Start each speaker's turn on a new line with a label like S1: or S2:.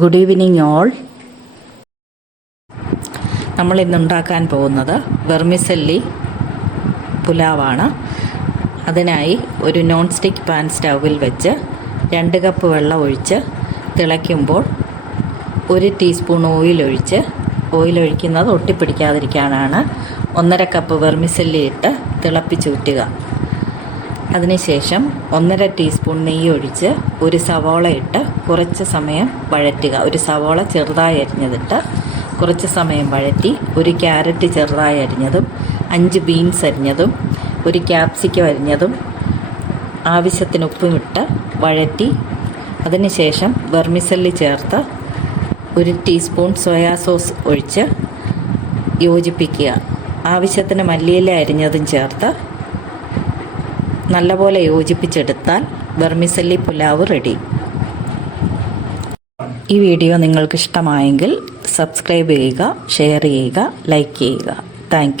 S1: Good evening all നമ്മൾ ഇന്ന് ഉണ്ടാക്കാൻ പോകുന്നത് വെർമിസല്ലി പുലാവാണ്. അതിനായി ഒരു നോൺ സ്റ്റിക്ക് പാൻ സ്റ്റൗവിൽ വെച്ച് രണ്ട് കപ്പ് വെള്ളം ഒഴിച്ച് തിളയ്ക്കുമ്പോൾ ഒരു ടീസ്പൂൺ ഓയിൽ ഒഴിച്ച് ഓയിൽ ഒഴിക്കുന്നത് ഒട്ടിപ്പിടിക്കാതിരിക്കാനാണ് ഒന്നര കപ്പ് വെർമിസല്ലി ഇട്ട് തിളപ്പിച്ചൂറ്റുക. അതിനുശേഷം ഒന്നര ടീസ്പൂൺ നെയ്യ് ഒഴിച്ച് ഒരു സവോള ഇട്ട് കുറച്ച് സമയം വഴറ്റുക. ഒരു സവോള ചെറുതായി അരിഞ്ഞതിട്ട് കുറച്ച് സമയം വഴറ്റി ഒരു ക്യാരറ്റ് ചെറുതായി അരിഞ്ഞതും അഞ്ച് ബീൻസ് അരിഞ്ഞതും ഒരു ക്യാപ്സിക്കം അരിഞ്ഞതും ആവശ്യത്തിന് ഉപ്പും ഇട്ട് വഴറ്റി അതിനുശേഷം വെർമിസല്ലി ചേർത്ത് ഒരു ടീസ്പൂൺ സോയാ സോസ് ഒഴിച്ച് യോജിപ്പിക്കുക. ആവശ്യത്തിന് മല്ലിയില അരിഞ്ഞതും ചേർത്ത് നല്ലപോലെ യോജിപ്പിച്ചെടുത്താൽ വെർമിസല്ലി പുലാവ് റെഡി. ഈ വീഡിയോ നിങ്ങൾക്ക് ഇഷ്ടമായെങ്കിൽ സബ്സ്ക്രൈബ് ചെയ്യുക ഷെയർ ചെയ്യുക ലൈക്ക് ചെയ്യുക. താങ്ക്